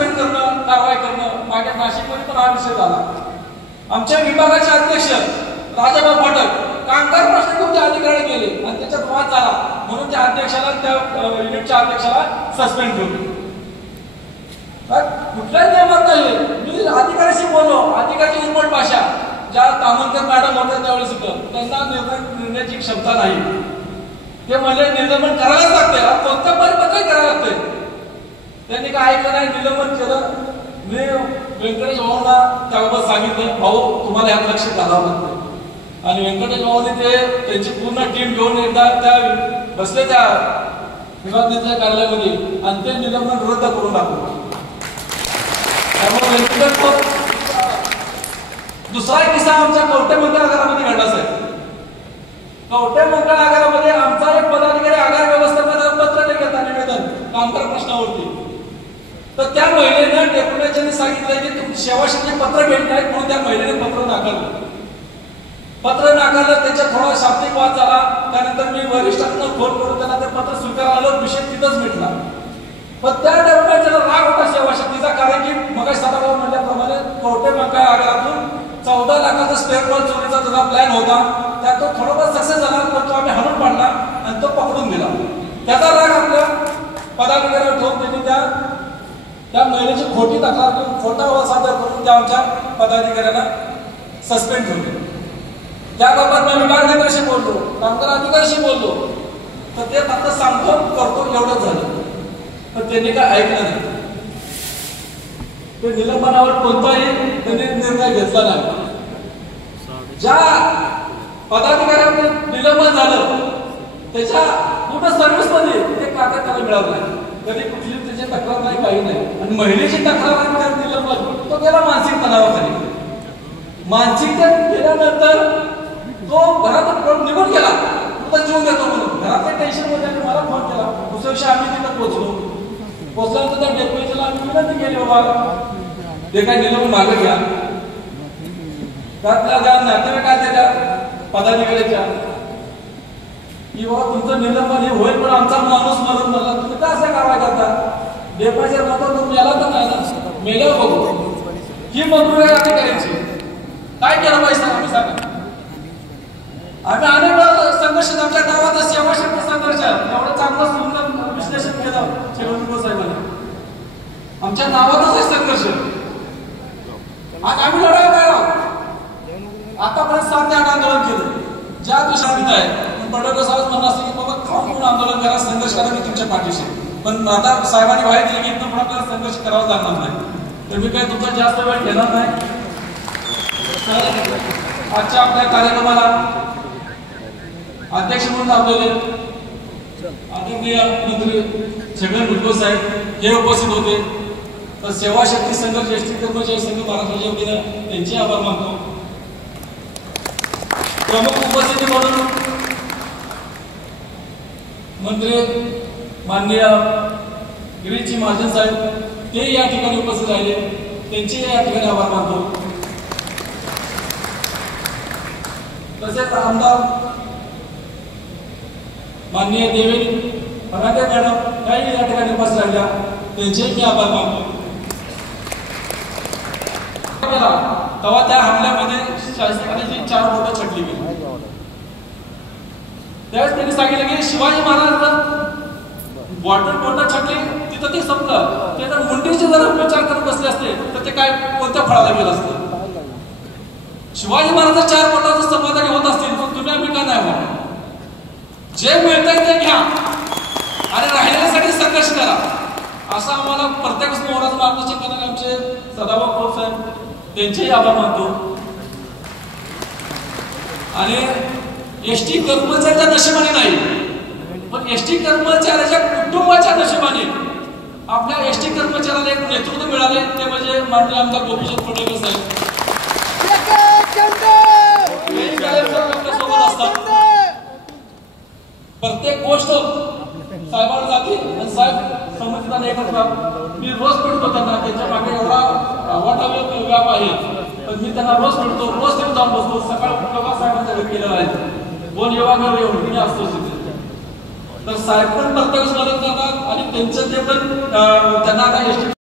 Suspend करणं, कारवाई करणं. मागे नाशिकमध्ये पण हा विषय झाला. आमच्या विभागाचे अध्यक्ष राजाभाऊ फाटक कामगार प्रश्न घेऊन त्या अधिकारी गेले आणि त्याच्यात वाद झाला म्हणून त्या अध्यक्षाला, त्या युनिटच्या अध्यक्षाला सस्पेंड केलं. कुठल्याही नियमात नाही. मी अधिकाऱ्याशी बोललो, अधिकाऱ्याची उर्मट भाषा, ज्या तामणकर मॅडम होत्या त्यावेळेस त्यांना निर्णयाची क्षमता नाही. ते म्हणजे निलंबन करायलाच लागते, कोणत्या परिपत्रही करायला लागते. त्यांनी काय ऐकलं नाही, निलंबन केलं. मी व्यंकटेश भाऊंना त्याबाबत सांगितलं, भाऊ तुम्हाला यात लक्ष घालावं लागतं. आणि व्यंकटेश भाऊने ते त्यांची पूर्ण टीम घेऊन एकदा त्या बसले त्या विभागीय कार्यालयामध्ये आणि ते निलंबन रद्द करून टाकलं. त्यामुळे दुसरा एक किस्सा आमच्या कवठे मंगळ आगारामध्ये घडला साहेब. कवठे मंगळ आगारामध्ये आमचा एक पदाधिकारी आगार व्यवस्थापनाला पत्र लिहिलं निवेदन कामगार प्रश्नावरती. तर त्या महिलेनं डेप्युटेशनने सांगितलं की तुम्ही सेवाशक्ती पत्र घेत नाही म्हणून त्या महिलेने पत्र नाकारलं. पत्र नाकारलं, त्याच्यात थोडा शाब्दिक वाद झाला. त्यानंतर मी वरिष्ठांना फोन करून त्यांना ते पत्र स्वीकारायला विषय तिथंच मिटला. पण त्या डेप्युटेशनला राग होता सेवाशक्तीचा, कारण की मग सदाभाऊ म्हणल्याप्रमाणे कवठे मंगळ आगारातून 14 लाखाचा स्पेअर पार्ट चोरीचा जो प्लॅन होता त्यात तो थोडाफार सक्सेस झाला, पण तो आम्ही हाणून पाडला आणि तो पकडून दिला. त्याचा राग आपल्या पदाधिकाऱ्यावर ठेवून त्यांनी त्या महिलेची खोटी तक्रार करून खोटा सादर करून त्या आमच्या पदाधिकाऱ्यांना सस्पेंड ठेवले. त्याबाबत मी विभागाधिकाऱ्याशी बोललो, कामगार अधिकाऱ्याशी बोललो, तर ते फक्त सांगतो करतो एवढंच झालं. पण त्यांनी काय ऐकलं नाही. ते निलंबनावर कोणताही त्यांनी निर्णय घेतला नाही. ज्या पदाधिकाऱ्यांनी निलंबन झालं त्याच्या पूर्ण सर्व्हिसमध्ये ते कागद त्याला मिळालं नाही. कधी कुठली त्याची तक्रार नाही, काही नाही. आणि महिलेची तक्रार आणि निलंबन तो गेला मानसिक तणावाखाली. मानसिकता गेल्यानंतर तो घरात निघून गेला, तो जीवन देतो म्हणून घरातल्या टेन्शन मध्ये मला फोन केला. दुसऱ्या दिवशी आम्ही तिथं पोहोचल्यानंतर त्या डेप्युटीला आम्ही विनंती केली, बाबा ते काय निलंबन मागे घ्या. त्यातल्या नातेवाईक काय त्या पदाधिकाऱ्याच्या की बाबा तुमचं निलंबन हे होईल, पण आमचा माणूस मरून मला तुम्ही का असं कारवाई करता. डेप्युटीच्या मधून तुम्ही याला तर नाही ना, मेल्यावर बघू ही मंजुरी आहे अधिकाऱ्यांची. काय केलं पाहिजे आम्ही सांगा. आम्ही अनेक संघर्ष आमच्या गावात सेवाशक्ती संघर्ष एवढं चांगलं सुंदर विश्लेषण केलं छगन साहेबांनी. आमच्या नावातच आहे संघर्ष. आज आम्ही लढाई काय आतापर्यंत 7 ते 8 आंदोलन केलं. ज्या दिवशी आहे पडळकर साहेब म्हणणं असतं की बाबा खाऊन आंदोलन करा, संघर्ष करा, मी तुमच्या पाठीशी. पण आता साहेबांनी बाहेर दिली की इथं पण आपल्याला संघर्ष करावा लागणार नाही. तर मी काय तुमचा जास्त वेळ घेणार नाही. आजच्या आपल्या कार्यक्रमाला अध्यक्ष म्हणून आपल्याला आदरणीय मंत्री छगन भुजबळ साहेब हे उपस्थित होते. तर सेवाशक्ती संघर्ष एसटी कर्मचारी संघ महाराष्ट्राच्या वतीनं त्यांचे आभार मानतो. प्रमुख उपस्थिती म्हणून मंत्री माननीय गिरीजी महाजन साहेब ते या ठिकाणी उपस्थित राहिले, त्यांचे या ठिकाणी आभार मानतो. तसेच आमदार माननीय देवेंद्र फडणवीस मॅडम काही या ठिकाणी उपस्थित राहिल्या, त्यांचे मी आभार मानतो. तेव्हा त्या हमल्यामध्ये शासनाची 4 बोटं छटली गेली. त्यावेळेस त्यांनी सांगितलं की शिवाजी महाराज बॉर्डर बोटं छटली तिथं ते संपलं. ते जर मुंडीचे जर विचार करत बसले असते तर ते काय कोणत्या फळाला गेलं असतं. शिवाजी महाराज 4 बोटाचं समाधानी होत असतील पण तुम्ही आम्ही का नाही होत. जे मिळतंय ते घ्या आणि राहिलेल्यासाठी संघर्ष करा असं आम्हाला प्रत्येक मोहराचं मार्गदर्शन करणारे आमचे सदाभाऊ खोत साहेब त्यांचेही आभार मानतो. आणि एसटी कर्मचाऱ्याच्या नशिबाने नाही पण एसटी कर्मचाऱ्याच्या कुटुंबाच्या नशिबाने आपल्या एसटी कर्मचाऱ्याला एक नेतृत्व मिळाले, ते म्हणजे माननीय आमदार गोपीचंद पडळकर साहेब. आपल्यासोबत असतात. प्रत्येक गोष्ट साहेबांना जाते आणि साहेब संबंधितांना एकत्र. मी रोज भेटतो त्यांना, त्यांच्या मागे एवढा वाटावे व्याप आहे पण मी त्यांना रोज भेटतो, रोज तिथे जाऊन बसतो. सकाळ प्रभा साहेबांच्या घरी गेलेला आहे, कोण येवा एवढी असतो तिथे. तर साहेब पण प्रत्येक मदत करतात आणि त्यांचं जे पण त्यांना आता